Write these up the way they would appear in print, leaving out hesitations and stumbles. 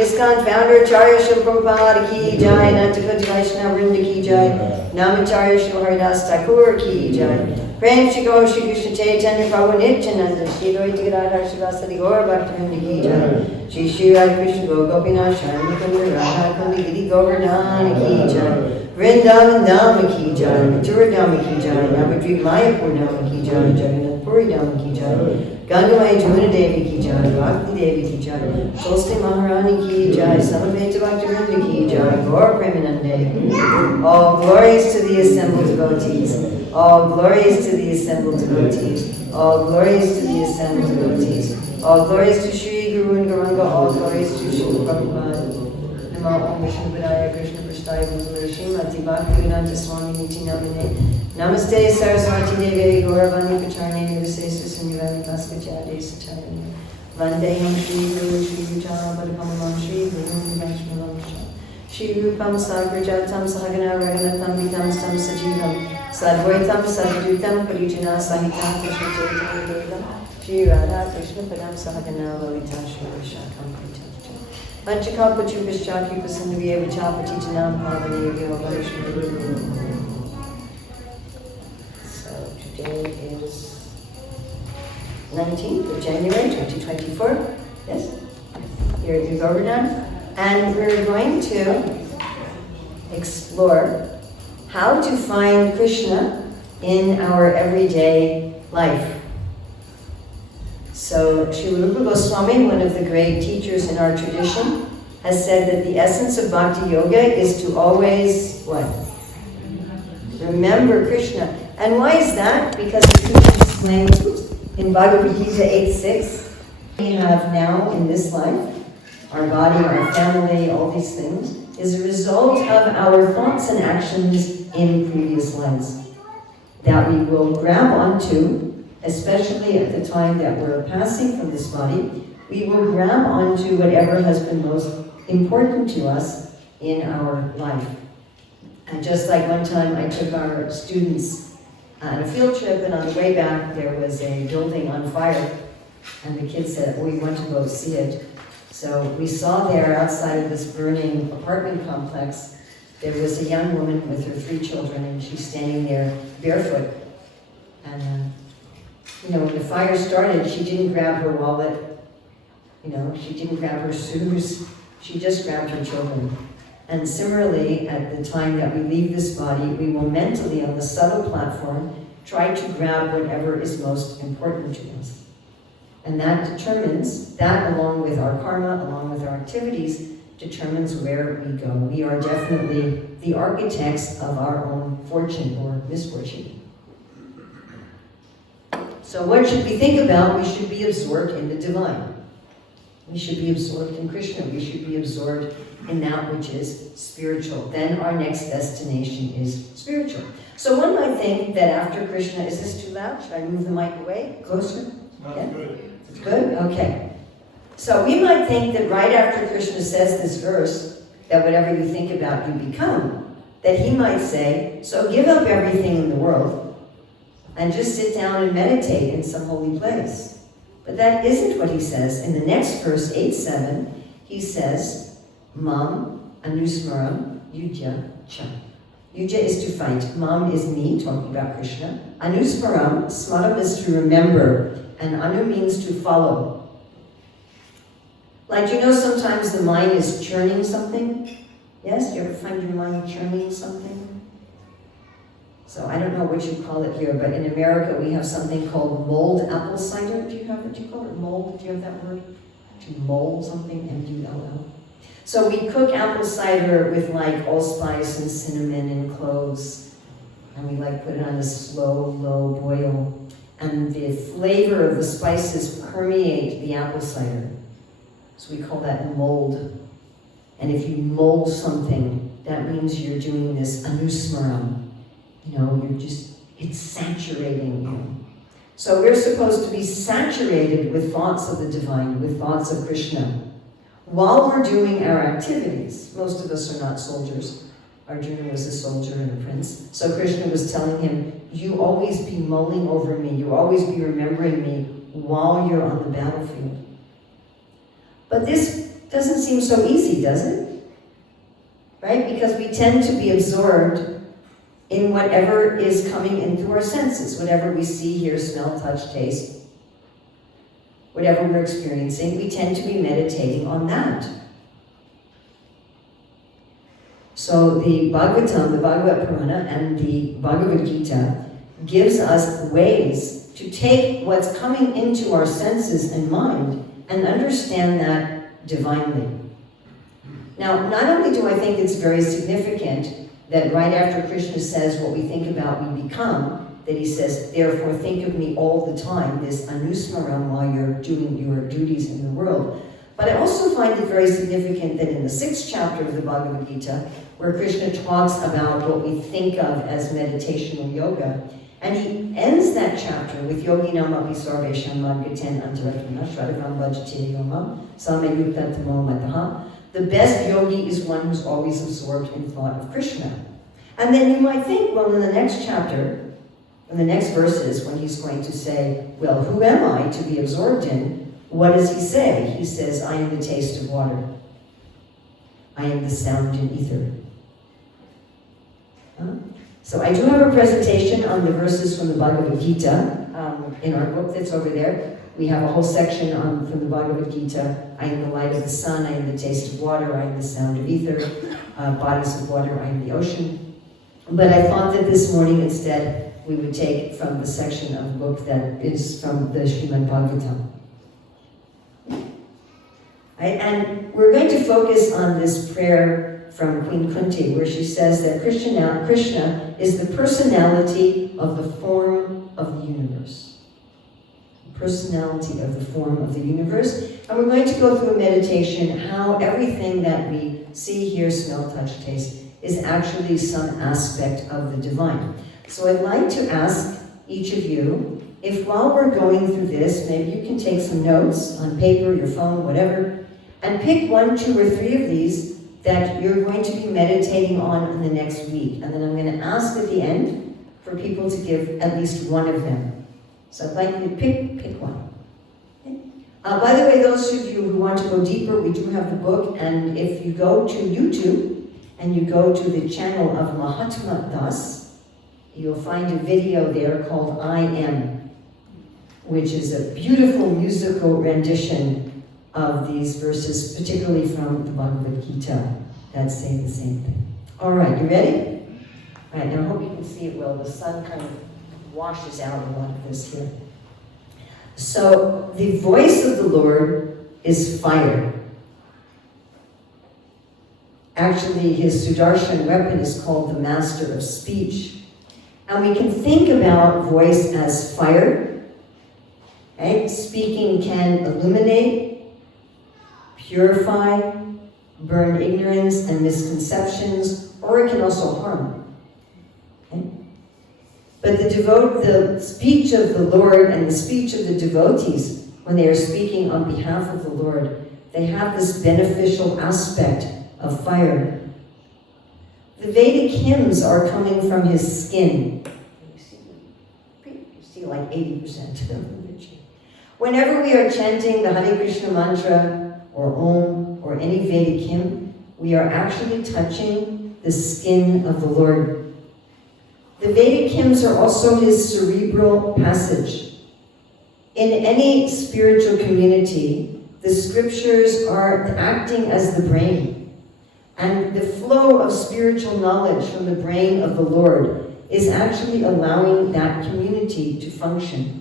ISKCON founder Acharya Srila Prabhupada ki jai, Nantakoti Vaishnava Vrinda ki jai, Namacharya Srila Haridas Thakur ki jai, Prem Shri Gaur Shri Krishna Chaitanya Prabhu Nityananda, Shri Advaita Gadadhar Srivasadi Gaur Bhaktivinoda ki jai, Shri Shri Radha Krishna Gaur Gopinath Shari Kunda Radha Kundi Giri Govardhana ki jai, Vrindavan Dhama ki jai, Mathura Dhama ki jai, Navadvip Mayapur Dhama ki jai, Jagannath Puri Dhama ki jai, Gangamai Jamuna Devi ki jai, Bhakti Devi ki jai, Tulsi Maharani ki jai, Samaveta Bhaktivinoda ki jai, Gaur Premanande. All glories to the assembled devotees. All glories to the assembled devotees. All glories to the assembled devotees. All glories to Shri Guru and Gauranga. All glories to Shri Prabhupada. Namo Om Vishnu Padaya Krishna Prasthaya Bhutale Srimati Bhaktivedanta Swami Niti Namane. Namaste Saraswati Devi Gauravani Pacharne Nivasesa Sunyavami Paskachade Sachayana. Vandeham Shri Guru Shri Vijaya Padapamalam Shri Guru Vaishnavam Shri Rupam Sagrajatam Sahagana Raganatam Vitam Stam Sajivam Sadvaitam Sadhutam Parijana Sahitam Krishna Chaitanya Devam Shri Radha Krishna Padam Sahagana Lalita Shri Vishakam Kritam Panchakapa Chupashaki Pasandriya Vichapati Janam Pavani Yoga. So today is 19th of January 2024. Yes? Here at Govardhan. And we're going to explore how to find Krishna in our everyday life. So Srila Rupa Goswami, one of the great teachers in our tradition, has said that the essence of Bhakti Yoga is to always, what? Remember Krishna. And why is that? Because the teacher explains in Bhagavad Gita 8:6, we have now in this life, our body, our family, all these things, is a result of our thoughts and actions in previous lives that we will grab onto. Especially at the time that we're passing from this body, we will grab onto whatever has been most important to us in our life. And just like one time I took our students on a field trip, and on the way back there was a building on fire, and the kids said, "Oh, we want to go see it." So we saw there outside of this burning apartment complex there was a young woman with her 3 children, and she's standing there barefoot. And, when the fire started, she didn't grab her wallet, she didn't grab her shoes, she just grabbed her children. And similarly, at the time that we leave this body, we will mentally, on the subtle platform, try to grab whatever is most important to us. And that determines, that along with our karma, along with our activities, determines where we go. We are definitely the architects of our own fortune or misfortune. So what should we think about? We should be absorbed in the divine. We should be absorbed in Krishna. We should be absorbed in that which is spiritual. Then our next destination is spiritual. So one might think that after Krishna, is this too loud? Should I move the mic away? Closer? No, Yeah? it's good. It's good? Okay. So we might think that right after Krishna says this verse, that whatever you think about, you become, that he might say, so give up everything in the world and just sit down and meditate in some holy place. But that isn't what he says. In the next verse, 8-7, he says, Mam anusmaram yudya cha. Yudya is to fight. Mam is me, talking about Krishna. Anusmaram, smaram is to remember, and anu means to follow. Like, sometimes the mind is churning something? Yes? You ever find your mind churning something? So I don't know what you call it here, but in America we have something called mulled apple cider. Do you call it mold? Do you have that word? To mold something, M-U-L-L. So we cook apple cider with like allspice and cinnamon and cloves, and we put it on a slow, low boil. And the flavor of the spices permeate the apple cider. So we call that mold. And if you mold something, that means you're doing this anusmaram. It's saturating you. So we're supposed to be saturated with thoughts of the divine, with thoughts of Krishna. While we're doing our activities, most of us are not soldiers. Arjuna was a soldier and a prince. So Krishna was telling him, you always be mulling over me, you always be remembering me while you're on the battlefield. But this doesn't seem so easy, does it? Right? Because we tend to be absorbed in whatever is coming in through our senses, whatever we see, hear, smell, touch, taste, whatever we're experiencing, we tend to be meditating on that. So the Bhagavatam, the Bhagavad Purana, and the Bhagavad Gita gives us ways to take what's coming into our senses and mind and understand that divinely. Now, not only do I think it's very significant that right after Krishna says what we think about, we become, that he says, therefore think of me all the time, this anusmaram, while you're doing your duties in the world. But I also find it very significant that in the 6th chapter of the Bhagavad Gita, where Krishna talks about what we think of as meditational yoga, and he ends that chapter with yogi namapi sarvesham madgaten antaratmana shradhavam bhajate yomam sameyuktatamo mataha. The best yogi is one who's always absorbed in thought of Krishna. And then you might think, well, in the next chapter, in the next verses, when he's going to say, well, who am I to be absorbed in? What does he say? He says, I am the taste of water. I am the sound in ether. So I do have a presentation on the verses from the Bhagavad Gita in our book that's over there. We have a whole section from the Bhagavad Gita. I am the light of the sun, I am the taste of water, I am the sound of ether, bodies of water, I am the ocean. But I thought that this morning instead we would take from the section of the book that is from the Srimad Bhagavatam. And we're going to focus on this prayer from Queen Kunti, where she says that Krishna is the personality of the form of the universe. Personality of the form of the universe. And we're going to go through a meditation how everything that we see, hear, smell, touch, taste is actually some aspect of the divine. So I'd like to ask each of you, if while we're going through this, maybe you can take some notes on paper, your phone, whatever, and pick 1, 2, or 3 of these that you're going to be meditating on in the next week. And then I'm going to ask at the end for people to give at least one of them. So I'd like you to pick one. Okay? By the way, those of you who want to go deeper, we do have the book, and if you go to YouTube and you go to the channel of Mahatma Das, you'll find a video there called I Am, which is a beautiful musical rendition of these verses, particularly from the Bhagavad Gita, that say the same thing. All right, you ready? All right, now I hope you can see it well. The sun kind of washes out a lot of this here. So, the voice of the Lord is fire. Actually, his Sudarshan weapon is called the Master of Speech. And we can think about voice as fire. Right? Speaking can illuminate, purify, burn ignorance and misconceptions, or it can also harm. Okay? But the speech of the Lord and the speech of the devotees, when they are speaking on behalf of the Lord, they have this beneficial aspect of fire. The Vedic hymns are coming from his skin. You see like 80% of them. Whenever we are chanting the Hare Krishna mantra, or Om, or any Vedic hymn, we are actually touching the skin of the Lord. The Vedic hymns are also his cerebral passage. In any spiritual community, the scriptures are acting as the brain. And the flow of spiritual knowledge from the brain of the Lord is actually allowing that community to function.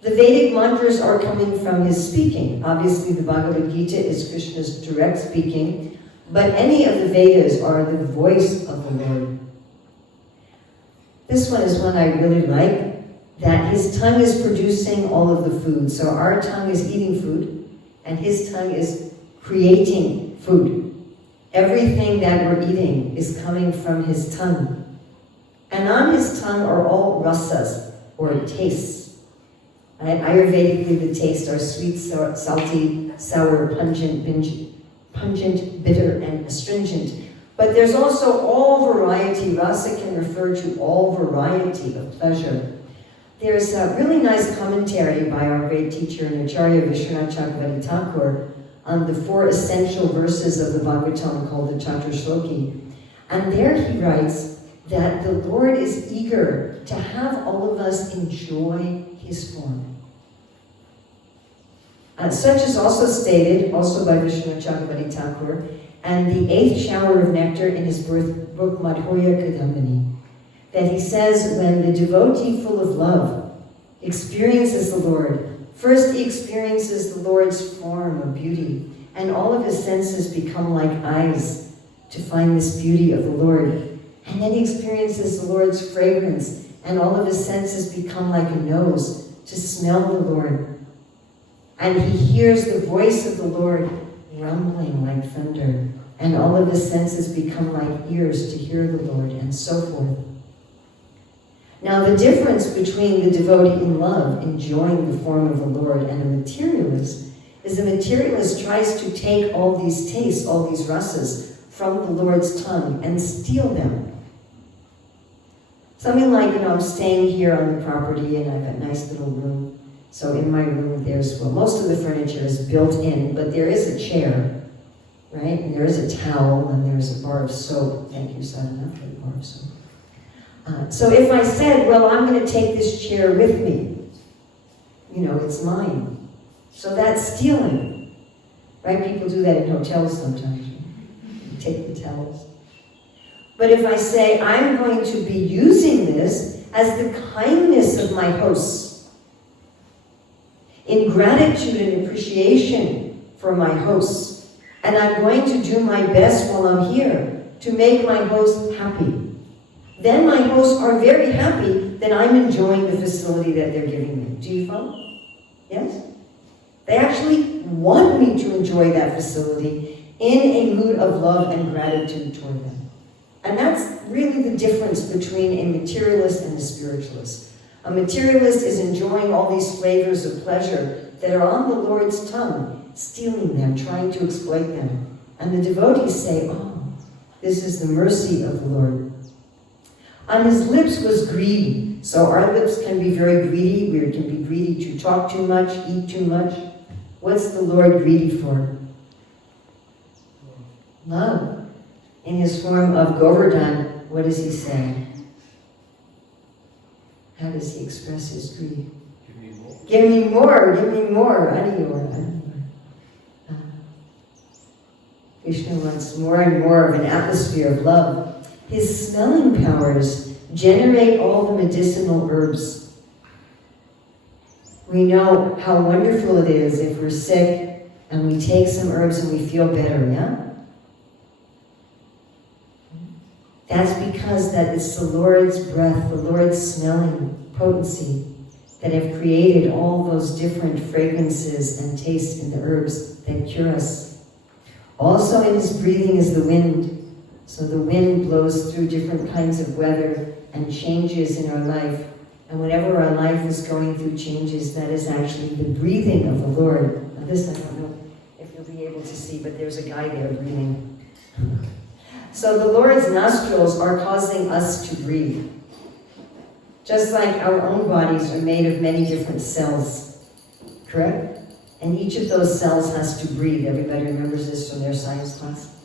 The Vedic mantras are coming from his speaking. Obviously, the Bhagavad Gita is Krishna's direct speaking, but any of the Vedas are the voice of the Lord. This one is one I really like, that his tongue is producing all of the food. So our tongue is eating food, and his tongue is creating food. Everything that we're eating is coming from his tongue. And on his tongue are all rasas, or tastes. Ayurvedically, the tastes are sweet, salty, sour, pungent, bitter, and astringent. But there's also all variety. Rasa can refer to all variety of pleasure. There's a really nice commentary by our great teacher and Acharya Vishwanath Chakravarti Thakur on the 4 essential verses of the Bhagavatam called the Chaturshloki. And there he writes that the Lord is eager to have all of us enjoy his form. Such is also stated, also by Vishwanath Chakravarti Thakur, and the 8th shower of nectar in his book Madhurya Kadambini, that he says when the devotee full of love experiences the Lord, first he experiences the Lord's form of beauty, and all of his senses become like eyes to find this beauty of the Lord. And then he experiences the Lord's fragrance, and all of his senses become like a nose to smell the Lord. And he hears the voice of the Lord rumbling like thunder, and all of his senses become like ears to hear the Lord, and so forth. Now, the difference between the devotee in love, enjoying the form of the Lord, and a materialist is a materialist tries to take all these tastes, all these rasas, from the Lord's tongue and steal them. Something like, I'm staying here on the property and I have a nice little room. So in my room, most of the furniture is built in, but there is a chair, right? And there is a towel, and there's a bar of soap. Thank you, Sadhana, for the bar of soap. So if I said, well, I'm going to take this chair with me, it's mine. So that's stealing, right? People do that in hotels sometimes. You take the towels. But if I say, I'm going to be using this as the kindness of my hosts, in gratitude and appreciation for my hosts, and I'm going to do my best while I'm here to make my hosts happy. Then my hosts are very happy that I'm enjoying the facility that they're giving me. Do you follow? Yes? They actually want me to enjoy that facility in a mood of love and gratitude toward them. And that's really the difference between a materialist and a spiritualist. A materialist is enjoying all these flavors of pleasure that are on the Lord's tongue, stealing them, trying to exploit them. And the devotees say, oh, this is the mercy of the Lord. On his lips was greed. So our lips can be very greedy. We can be greedy to talk too much, eat too much. What's the Lord greedy for? Love. in his form of Govardhan, what does he say? How does he express his greed? Give me more, give me more. Krishna wants more and more of an atmosphere of love. His smelling powers generate all the medicinal herbs. We know how wonderful it is if we're sick and we take some herbs and we feel better, yeah? That's because that it's the Lord's breath, the Lord's smelling potency that have created all those different fragrances and tastes in the herbs that cure us. Also in his breathing is the wind. So the wind blows through different kinds of weather and changes in our life. And whenever our life is going through changes, that is actually the breathing of the Lord. Now this I don't know if you'll be able to see, but there's a guy there breathing. So the Lord's nostrils are causing us to breathe. Just like our own bodies are made of many different cells, correct? And each of those cells has to breathe. Everybody remembers this from their science class?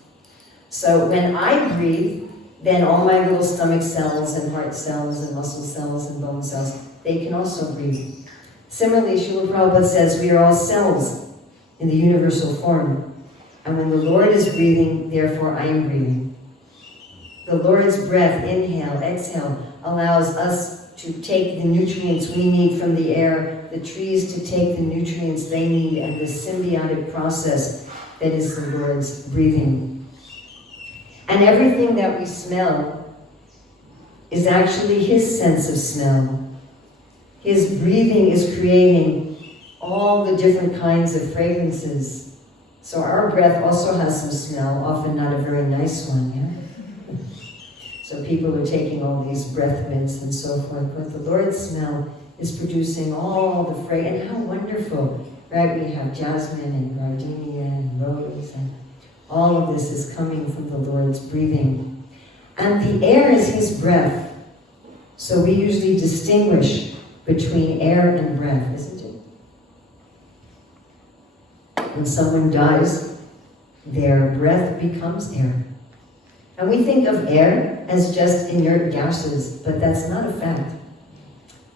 So when I breathe, then all my little stomach cells and heart cells and muscle cells and bone cells, they can also breathe. Similarly, Srila Prabhupada says we are all cells in the universal form. And when the Lord is breathing, therefore I am breathing. The Lord's breath, inhale, exhale, allows us to take the nutrients we need from the air, the trees to take the nutrients they need, and the symbiotic process that is the Lord's breathing. And everything that we smell is actually his sense of smell. His breathing is creating all the different kinds of fragrances. So our breath also has some smell, often not a very nice one, yeah? So people are taking all these breath mints and so forth, but the Lord's smell is producing all the fragrance. And how wonderful, right? We have jasmine and gardenia and rose, and all of this is coming from the Lord's breathing. And the air is his breath. So we usually distinguish between air and breath, isn't it? When someone dies, their breath becomes air. And we think of air as just inert gases, but that's not a fact.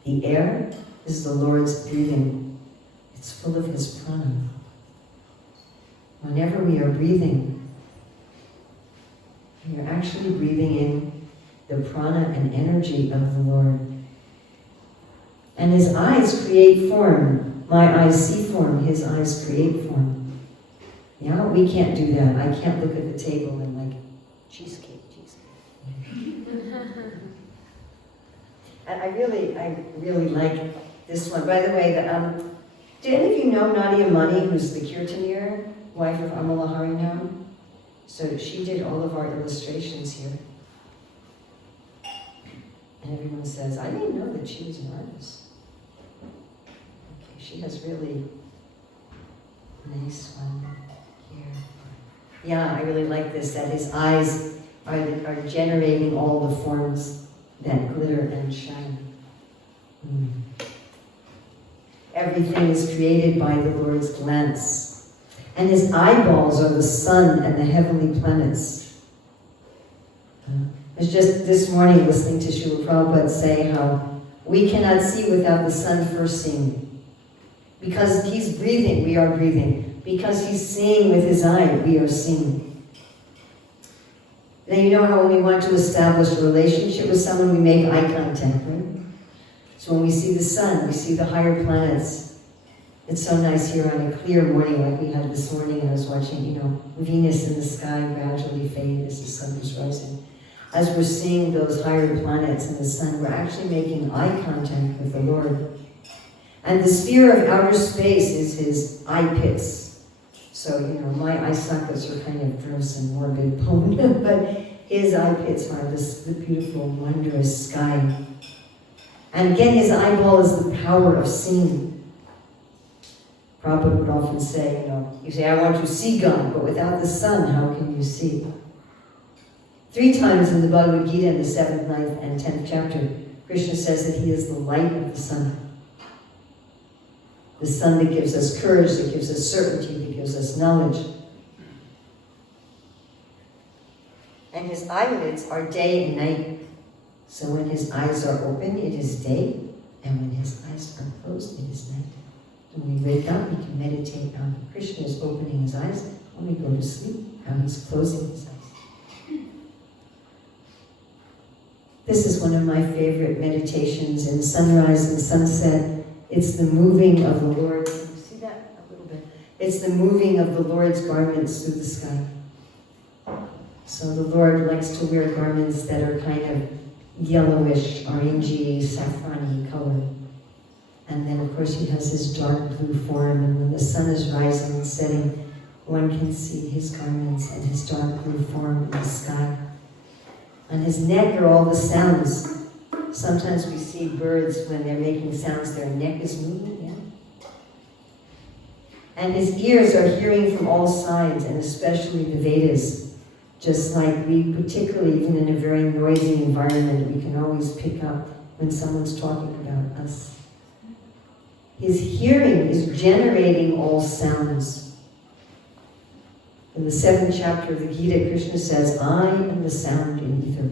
The air is the Lord's breathing. It's full of his prana. Whenever we are breathing, we are actually breathing in the prana and energy of the Lord. And his eyes create form. My eyes see form, his eyes create form. Yeah, we can't do that. I can't look at the table and cheesecake. And I really like this one. By the way, did any of you know Nadia Mani, who's the Kirtanier, wife of Urmila Harinam? So she did all of our illustrations here. And everyone says, I didn't know that she was an artist. Okay, she has really nice one here. Yeah, I really like this, that his eyes are generating all the forms that glitter and shine. Everything is created by the Lord's glance. And his eyeballs are the sun and the heavenly planets. I was just this morning listening to Srila Prabhupada say how we cannot see without the sun first seeing. Because he's breathing, we are breathing. Because he's seeing with his eye, we are seeing. Now you know how when we want to establish a relationship with someone, we make eye contact, right? So when we see the sun, we see the higher planets. It's so nice here on a clear morning like we had this morning. I was watching, Venus in the sky gradually fade as the sun is rising. As we're seeing those higher planets in the sun, we're actually making eye contact with the Lord. And the sphere of outer space is his eye pits. So, my eye sockets are kind of gross and morbid, but his eye pits are the beautiful, wondrous sky. And again, his eyeball is the power of seeing. Prabhupada would often say, you say, I want to see God, but without the sun, how can you see? 3 times in the Bhagavad Gita, in the 7th, 9th, and 10th chapter, Krishna says that he is the light of the sun. The sun that gives us courage, that gives us certainty, that gives us knowledge. his eyelids are day and night. So when his eyes are open, it is day, and when his eyes are closed, it is night. When we wake up, we can meditate on Krishna is opening his eyes. When we go to sleep, how he's closing his eyes. This is one of my favorite meditations in sunrise and sunset. It's the moving of the Lord. Can you see that a little bit? It's the moving of the Lord's garments through the sky. So the Lord likes to wear garments that are kind of yellowish, orangey, saffron-y color. And then, of course, he has his dark blue form, and when the sun is rising and setting, one can see his garments and his dark blue form in the sky. On his neck are all the sounds. Sometimes we see birds when they're making sounds, their neck is moving, yeah. And his ears are hearing from all sides, and especially the Vedas. Just like we, particularly even in a very noisy environment, we can always pick up when someone's talking about us. His hearing is generating all sounds. In the 7th chapter of the Gita, Krishna says, I am the sound in ether.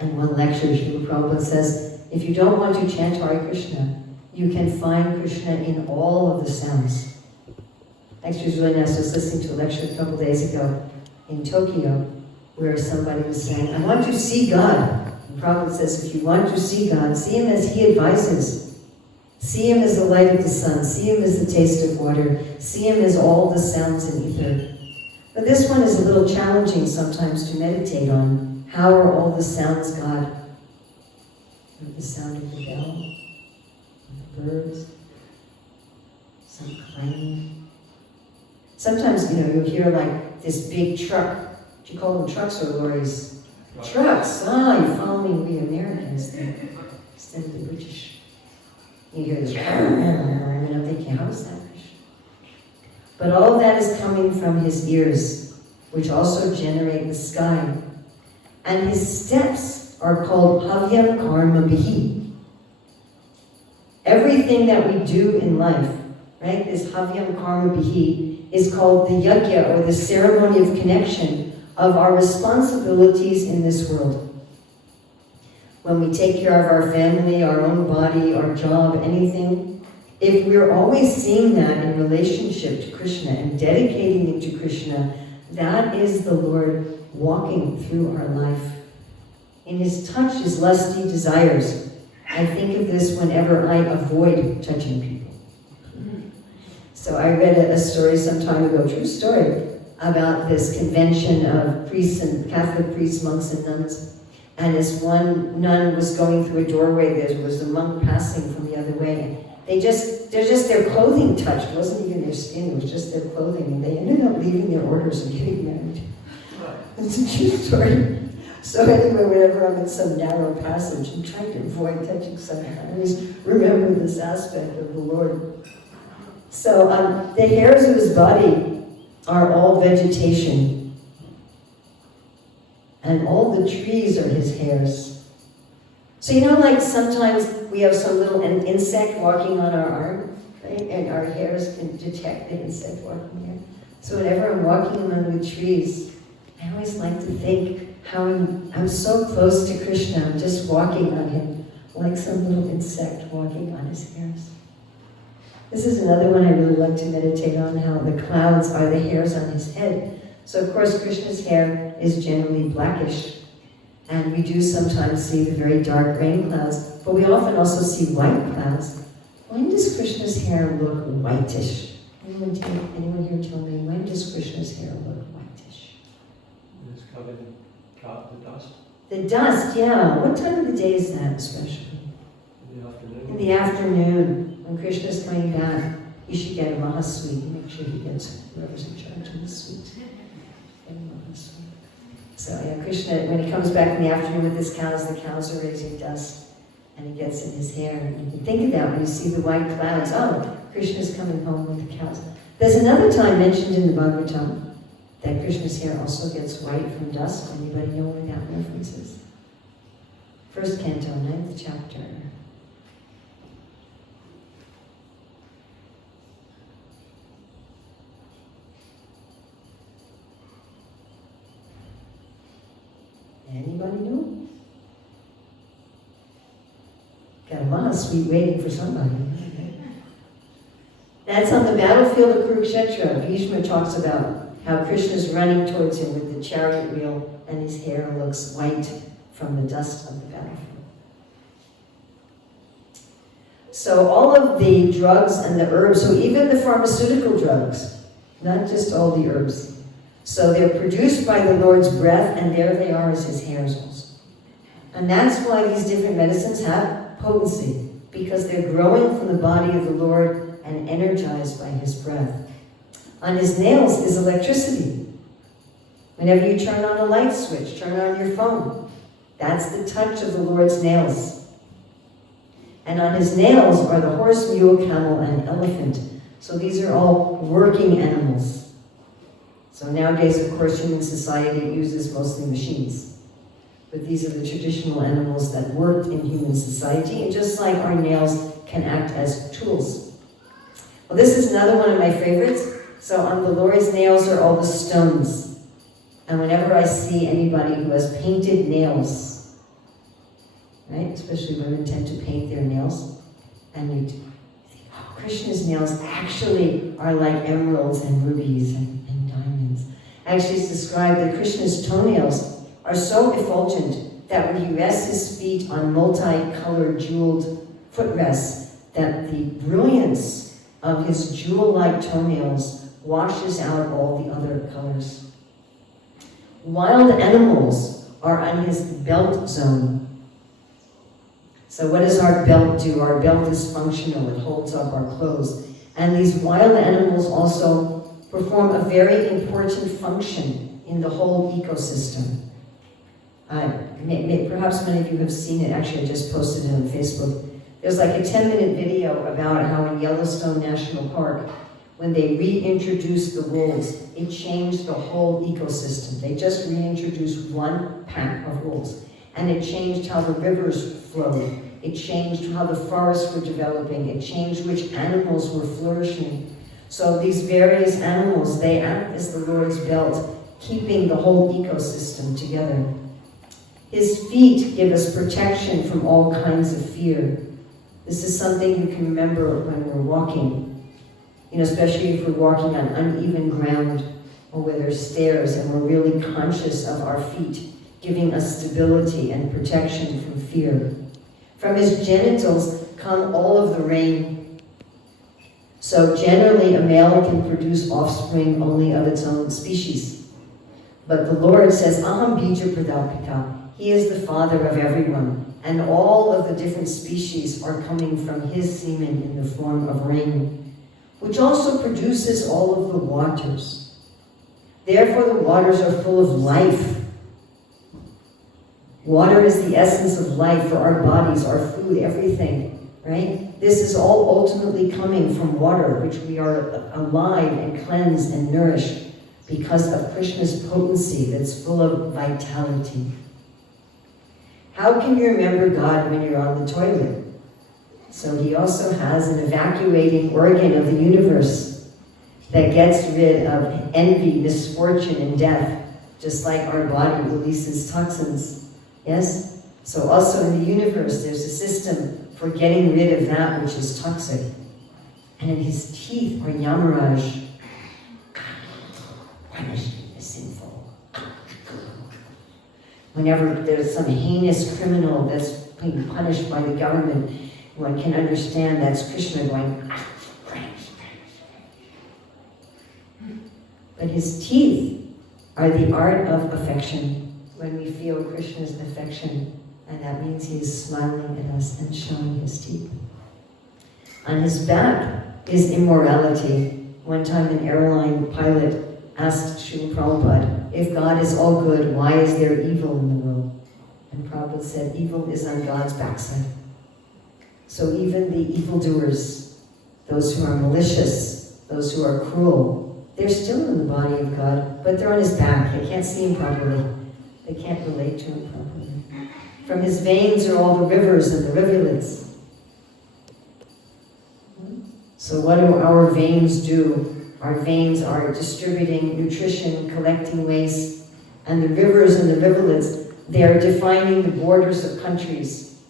And one lecture, Srila Prabhupada says, if you don't want to chant Hare Krishna, you can find Krishna in all of the sounds. Actually, it was really nice. I was listening to a lecture a couple days ago in Tokyo, where somebody was saying, I want to see God. And Prabhupada says, if you want to see God, see him as he advises. See him as the light of the sun. See him as the taste of water. See him as all the sounds in ether. But this one is a little challenging sometimes to meditate on. How are all the sounds God? The sound of the bell, the birds, some clanging. Sometimes, you'll hear like this big truck. Do you call them trucks or lorries? Trucks. You're following we Americans instead of the British. You hear this, and I'm thinking, how is that? But all of that is coming from his ears, which also generate the sky. And his steps are called Havyam Karma Bihi. Everything that we do in life, right, this Havyam Karma Bihi, is called the yajna, or the ceremony of connection of our responsibilities in this world. When we take care of our family, our own body, our job, anything, if we're always seeing that in relationship to Krishna and dedicating it to Krishna, that is the Lord walking through our life. In his touch is lusty desires. I think of this whenever I avoid touching people. So I read a story some time ago, true story, about this convention of priests and Catholic priests, monks and nuns. And as one nun was going through a doorway, there was a monk passing from the other way. Their clothing touched. It wasn't even their skin, it was just their clothing. And they ended up leaving their orders and getting married. It's a true story. So anyway, whenever I'm in some narrow passage, I'm trying to avoid touching someone. I always remember this aspect of the Lord. So the hairs of his body are all vegetation. And all the trees are his hairs. So like sometimes we have some little insect walking on our arm, right? And our hairs can detect the insect walking there. So whenever I'm walking among the trees, I always like to think how I'm so close to Krishna. I'm just walking on him like some little insect walking on his hairs. This is another one I really like to meditate on, how the clouds are the hairs on his head. So of course Krishna's hair is generally blackish, and we do sometimes see the very dark rain clouds, but we often also see white clouds. When does Krishna's hair look whitish? Anyone here tell me, when does Krishna's hair look whitish? It's covered in the dust. The dust, yeah. What time of the day is that especially? In the afternoon. In the afternoon, when Krishna's coming back, you should get a Mahasweet. Make sure he gets whoever's in charge of the sweet. So Krishna, when he comes back in the afternoon with his cows, the cows are raising dust, and he gets in his hair. And you can think of that when you see the white clouds. Oh, Krishna's coming home with the cows. There's another time mentioned in the Bhagavatam that Krishna's hair also gets white from dust. Anybody know where that reference is? First canto, 9th chapter. Anybody know? Got a Mahasweet waiting for somebody. That's on the battlefield of Kurukshetra. Bhishma talks about how Krishna is running towards him with the chariot wheel and his hair looks white from the dust of the battlefield. So all of the drugs and the herbs, so even the pharmaceutical drugs, not just all the herbs. So they're produced by the Lord's breath, and there they are as his hairs also. And that's why these different medicines have potency, because they're growing from the body of the Lord and energized by his breath. On his nails is electricity. Whenever you turn on a light switch, turn on your phone, that's the touch of the Lord's nails. And on his nails are the horse, mule, camel, and elephant. So these are all working animals. So nowadays, of course, human society uses mostly machines. But these are the traditional animals that worked in human society, and just like our nails can act as tools. Well, this is another one of my favorites. So on the Lord's nails are all the stones. And whenever I see anybody who has painted nails, right? Especially women tend to paint their nails. And you think, oh, Krishna's nails actually are like emeralds and rubies and diamonds. Actually, it's described that Krishna's toenails are so effulgent that when he rests his feet on multicolored jeweled footrests, that the brilliance of his jewel-like toenails washes out all the other colors. Wild animals are on his belt zone. So what does our belt do? Our belt is functional. It holds up our clothes. And these wild animals also perform a very important function in the whole ecosystem. Perhaps many of you have seen it. Actually, I just posted it on Facebook. There's like a 10-minute video about how in Yellowstone National Park, when they reintroduced the wolves, it changed the whole ecosystem. They just reintroduced one pack of wolves. And it changed how the rivers flowed. It changed how the forests were developing. It changed which animals were flourishing. So these various animals, they act as the Lord's belt, keeping the whole ecosystem together. His feet give us protection from all kinds of fear. This is something you can remember when we're walking. Especially if we're walking on uneven ground or where there's stairs and we're really conscious of our feet, giving us stability and protection from fear. From his genitals come all of the rain. So generally a male can produce offspring only of its own species. But the Lord says, Aham bija pradalpita. He is the father of everyone. And all of the different species are coming from his semen in the form of rain, which also produces all of the waters. Therefore the waters are full of life. Water is the essence of life for our bodies, our food, everything, right? This is all ultimately coming from water, which we are alive and cleansed and nourished because of Krishna's potency that's full of vitality. How can you remember God when you're on the toilet? So he also has an evacuating organ of the universe that gets rid of envy, misfortune, and death, just like our body releases toxins. Yes? So also in the universe, there's a system for getting rid of that which is toxic. And in his teeth are Yamaraj, punishing the sinful. Whenever there's some heinous criminal that's being punished by the government, one can understand that's Krishna going, but his teeth are the art of affection. When we feel Krishna's affection, and that means he is smiling at us and showing his teeth. On his back is immorality. One time an airline pilot asked Srila Prabhupada, if God is all good, why is there evil in the world? And Prabhupada said, evil is on God's backside. So even the evildoers, those who are malicious, those who are cruel, they're still in the body of God, but they're on his back. They can't see him properly. They can't relate to him properly. From his veins are all the rivers and the rivulets. So what do our veins do? Our veins are distributing nutrition, collecting waste, and the rivers and the rivulets, They are defining the borders of countries.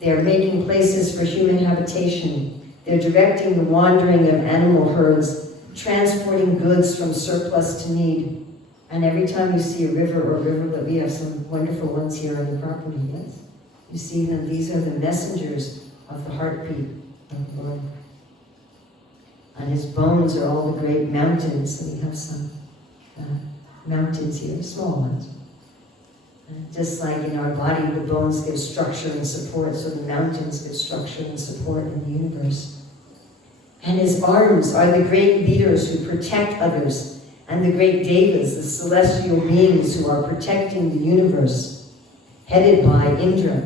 They are making places for human habitation. They're directing the wandering of animal herds, transporting goods from surplus to need. And every time you see a river or rivulet, we have some wonderful ones here on the property, yes? You see them, these are the messengers of the heartbeat of the Lord. On his bones are all the great mountains, so we have some mountains here, small ones. Just like in our body, the bones give structure and support, so the mountains give structure and support in the universe. And his arms are the great leaders who protect others, and the great devas, the celestial beings who are protecting the universe, headed by Indra.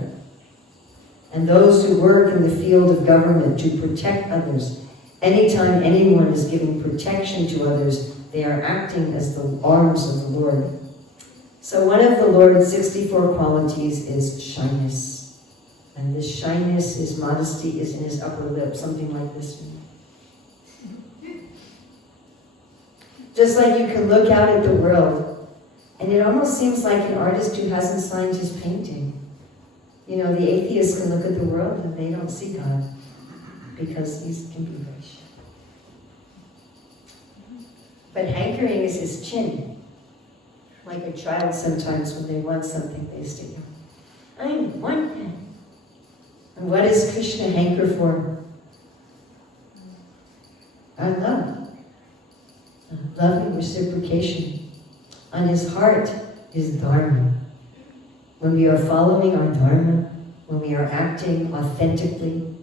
And those who work in the field of government to protect others. Anytime anyone is giving protection to others, they are acting as the arms of the Lord. So one of the Lord's 64 qualities is shyness. And this shyness, his modesty, is in his upper lip, something like this. Just like you can look out at the world, and it almost seems like an artist who hasn't signed his painting. You know, the atheists can look at the world and they don't see God, because he can be very shy. But hankering is his chin. Like a child sometimes when they want something, they stick out. I want that. And what does Krishna hanker for? Our love. Love and reciprocation. On his heart is Dharma. When we are following our Dharma, when we are acting authentically,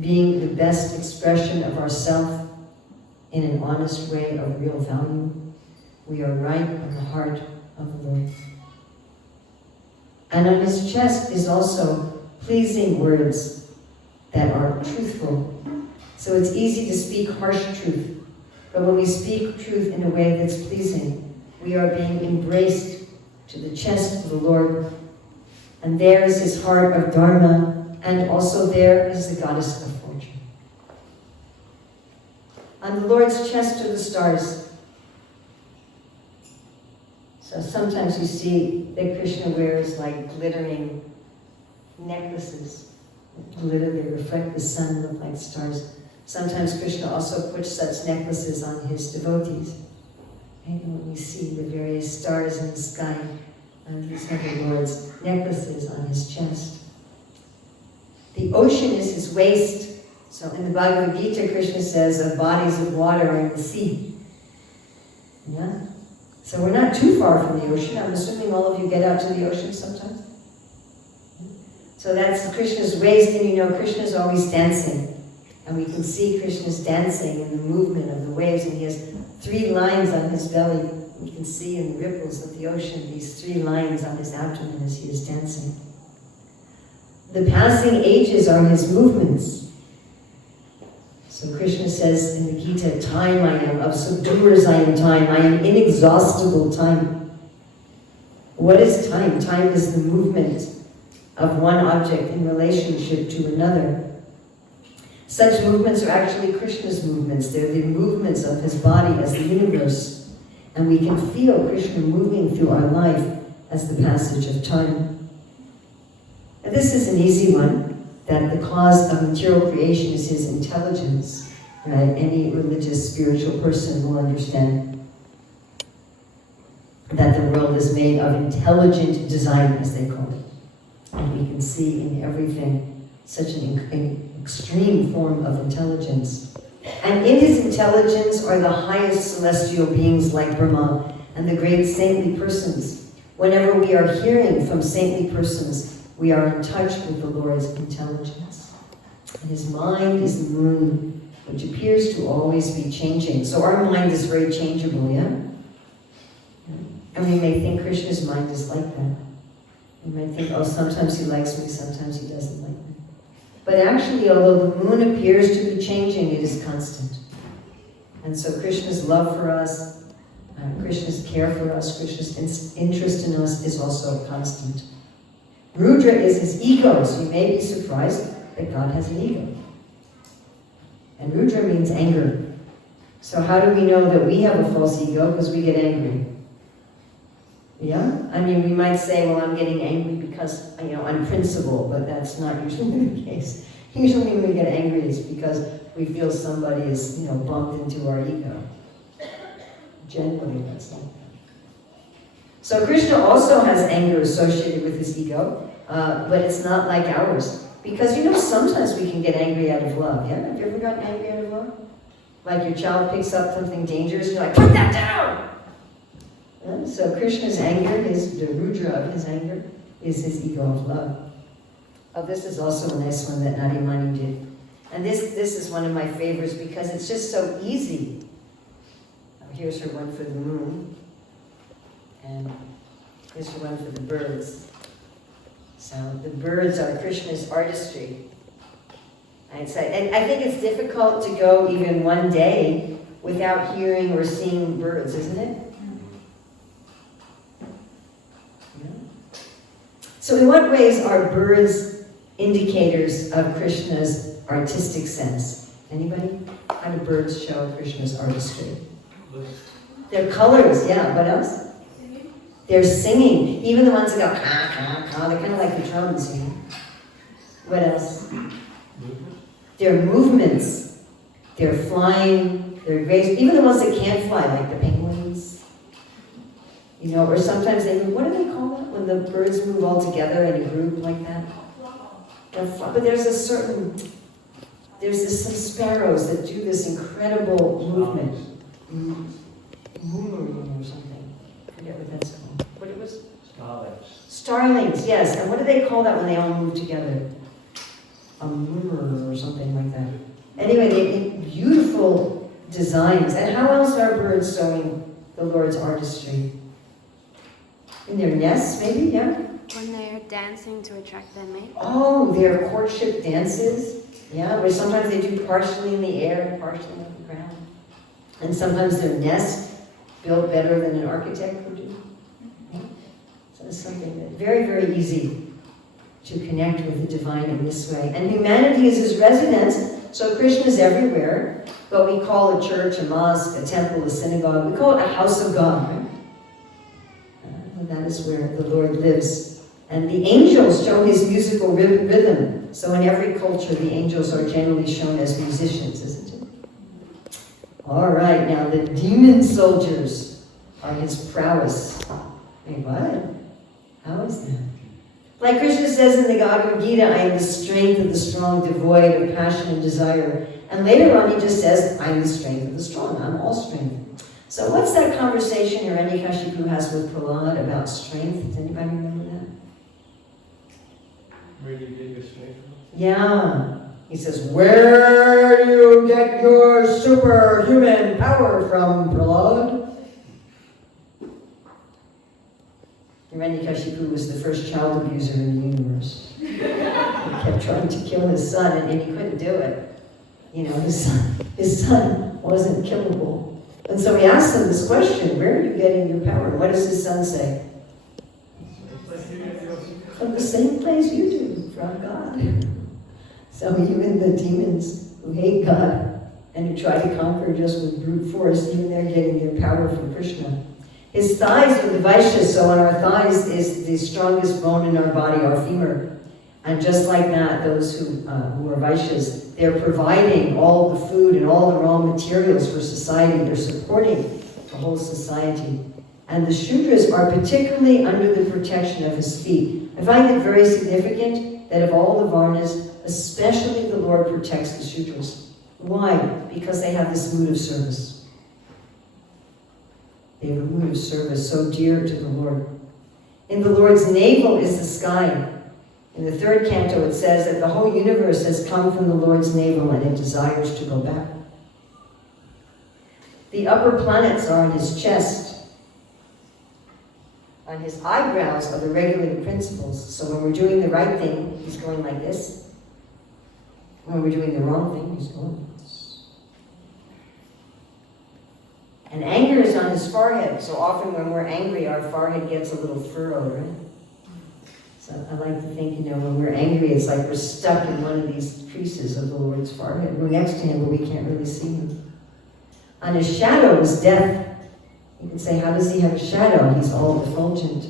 being the best expression of ourself in an honest way of real value, we are right on the heart of the Lord. And on his chest is also pleasing words that are truthful. So it's easy to speak harsh truth, but when we speak truth in a way that's pleasing, we are being embraced to the chest of the Lord. And there is his heart of Dharma, and also there is the goddess of fortune. On the Lord's chest are the stars. So sometimes you see that Krishna wears like glittering necklaces. Glitter, they reflect the sun, look like stars. Sometimes Krishna also puts such necklaces on his devotees. And when we see the various stars in the sky, these are the Lord's necklaces on his chest. The ocean is his waist. So in the Bhagavad Gita, Krishna says, of bodies of water are in the sea. Yeah? So we're not too far from the ocean. I'm assuming all of you get out to the ocean sometimes. So that's Krishna's waist, and you know Krishna's always dancing. And we can see Krishna's dancing in the movement of the waves, and he has 3 lines on his belly. You can see in the ripples of the ocean these 3 lines on his abdomen as he is dancing. The passing ages are his movements. So Krishna says in the Gita, time I am, of subduers I am time, I am inexhaustible time. What is time? Time is the movement of one object in relationship to another. Such movements are actually Krishna's movements. They're the movements of his body as the universe. And we can feel Krishna moving through our life as the passage of time. And this is an easy one, that the cause of material creation is his intelligence. Right? Any religious, spiritual person will understand that the world is made of intelligent design, as they call it. And we can see in everything such an extreme form of intelligence. And in his intelligence are the highest celestial beings like Brahma and the great saintly persons. Whenever we are hearing from saintly persons, we are in touch with the Lord's intelligence. And his mind is the moon, which appears to always be changing. So our mind is very changeable, yeah? And we may think Krishna's mind is like that. We might think, oh, sometimes he likes me, sometimes he doesn't like me. But actually, although the moon appears to be changing, it is constant. And so Krishna's love for us, Krishna's care for us, Krishna's interest in us is also constant. Rudra is his ego, so you may be surprised that God has an ego. And Rudra means anger. So how do we know that we have a false ego? Because we get angry. Yeah? I mean, we might say, well, I'm getting angry because, on principle, but that's not usually the case. Usually when we get angry, it's because we feel somebody is, bumped into our ego. Generally, that's like that. So Krishna also has anger associated with his ego, but it's not like ours. Because, sometimes we can get angry out of love, yeah? Have you ever gotten angry out of love? Like your child picks up something dangerous, and you're like, put that down! Yeah? So Krishna's anger, the Rudra of his anger, is his ego of love. Oh, this is also a nice one that Nadimani did. And this is one of my favorites because it's just so easy. Here's her one for the moon. And here's her one for the birds. So the birds are Krishna's artistry. And I think it's difficult to go even one day without hearing or seeing birds, isn't it? Yeah. So in what ways are birds indicators of Krishna's artistic sense? Anybody? How do birds show Krishna's artistry? Their colors, yeah. What else? They're singing. Even the ones that go, ka, ka, ka, they're kind of like the drums, What else? Their movements. They're flying. They're graceful. Even the ones that can't fly, like the penguins. Or sometimes they move. What do they call that? When the birds move all together in a group like that? But there's some sparrows that do this incredible movement. Or something. I forget what that's called. What it was? Starlings. Starlings, yes. And what do they call that when they all move together? A murmur or something like that. Anyway, they make beautiful designs. And how else are birds showing the Lord's artistry? In their nests, maybe, yeah? When they're dancing to attract their mate. Oh, their courtship dances. Yeah, where sometimes they do partially in the air and partially on the ground. And sometimes their nest built better than an architect would do. Yeah. So it's something that very, very easy to connect with the divine in this way. And humanity is his residence, so Krishna is everywhere, but we call a church, a mosque, a temple, a synagogue, we call it a house of God, right? And that is where the Lord lives. And the angels show his musical rhythm. So in every culture, the angels are generally shown as musicians, isn't it? All right, now the demon soldiers are his prowess. Wait, what? How is that? Like Krishna says in the Bhagavad Gita, I am the strength of the strong, devoid of passion and desire. And later on he just says, I am the strength of the strong. I'm all strength. So what's that conversation Hiranyakashipu has with Prahlad about strength? Does anybody remember that? Where do you get your strength from? Yeah. He says, where do you get your superhuman power from, Prahlad? Hiranyakashipu was the first child abuser in the universe. He kept trying to kill his son, and he couldn't do it. His son wasn't killable. And so he asked him this question, where are you getting your power? What does his son say? From the same place you do, from God. So even the demons who hate God and who try to conquer just with brute force, even they're getting their power from Krishna. His thighs are the Vaishyas, so on our thighs is the strongest bone in our body, our femur. And just like that, those who are Vaishyas, they're providing all the food and all the raw materials for society. They're supporting the whole society. And the Shudras are particularly under the protection of his feet. I find it very significant that of all the Varnas, especially the Lord protects the Shudras. Why? Because they have this mood of service. They have a mood of service so dear to the Lord. In the Lord's navel is the sky. In the third canto it says that the whole universe has come from the Lord's navel and it desires to go back. The upper planets are on his chest. On his eyebrows are the regulating principles. So when we're doing the right thing, he's going like this. When we're doing the wrong thing, he's going like this. And anger is on his forehead. So often when we're angry, our forehead gets a little furrowed, right? So I like to think, when we're angry, it's like we're stuck in one of these creases of the Lord's forehead. We're next to him, but we can't really see him. On his shadow is death. You can say, how does he have a shadow? He's all effulgent.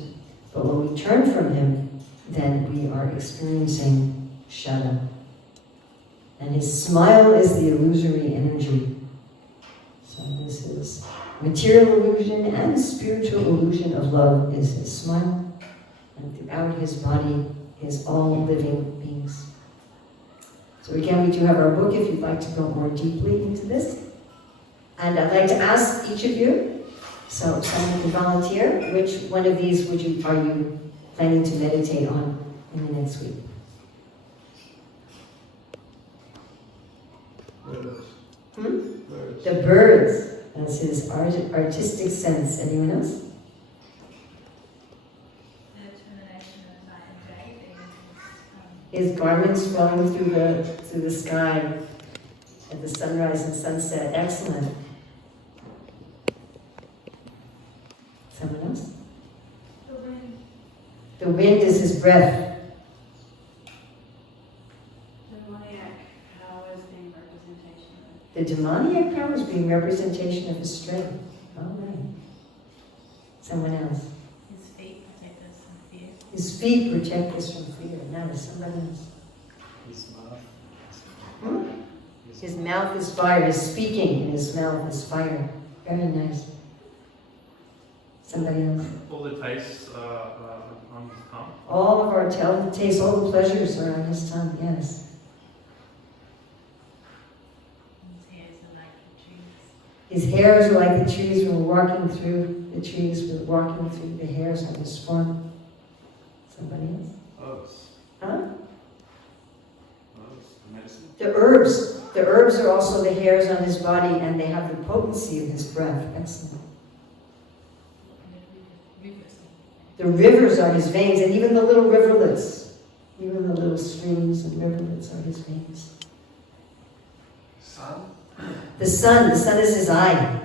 But when we turn from him, then we are experiencing shadow. And his smile is the illusory energy. So this is material illusion and spiritual illusion of love is his smile. And throughout his body is all living beings. So again, we do have our book if you'd like to go more deeply into this. And I'd like to ask each of you, so someone can volunteer, which one of these are you planning to meditate on in the next week? Birds. Birds. The birds. That's his artistic sense. Anyone else? His garments flowing through the sky at the sunrise and sunset. Excellent. Someone else? The wind. The wind is his breath. Demoniac power is being representation of. The demoniac power is being representation of his strength. All right. Someone else? His feet protect us from fear. His feet protect us from fear. Now, somebody else. His mouth. His mouth is fire. His speaking in his mouth is fire. Very nice. Somebody else. All the tastes on his tongue. All of our tastes, all the pleasures are on his tongue. Yes. His hairs are like the trees. His hairs are like the trees. When we're walking through the trees, we're walking through the hairs on his form. Somebody else? Herbs. Huh? Herbs. Medicine. The herbs. The herbs are also the hairs on his body, and they have the potency of his breath. Excellent. The rivers are his veins, and even the little riverlets. Even the little streams and rivulets are his veins. Sun. The sun is his eye.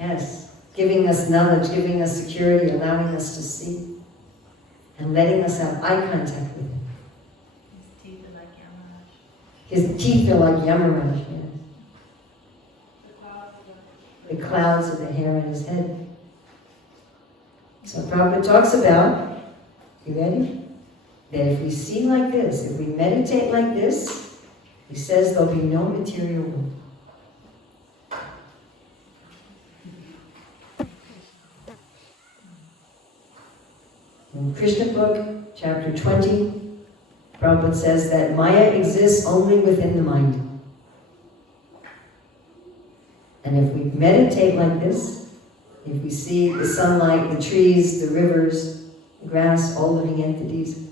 Yes. Giving us knowledge, giving us security, allowing us to see, and letting us have eye contact with him. His teeth are like Yamaraj. His teeth are like Yamaraj, yes. The clouds are The clouds of the hair on his head. So Prabhupada talks about, you ready? That if we see like this, if we meditate like this, he says there'll be no material world. In Krishna book, chapter 20, Prabhupada says that Maya exists only within the mind. And if we meditate like this, if we see the sunlight, the trees, the rivers, the grass, all living entities,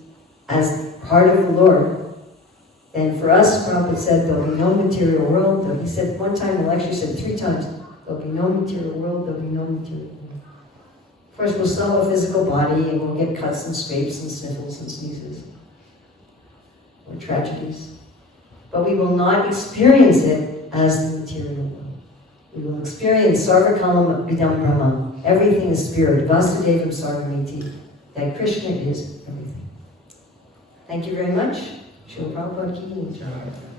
as part of the Lord, then for us, Prabhupada said, there'll be no material world. He said one time in the lecture, he said 3 times, there'll be no material world, there'll be no material world. Of course, we'll still have a physical body, and we'll get cuts and scrapes and sniffles and sneezes, or tragedies. But we will not experience it as the material world. We will experience Sarvakalam Vidam Brahman. Everything is spirit. Vasudevam Sarvamiti. That Krishna is everything. Thank you very much. Srila Prabhupada Ki Jai.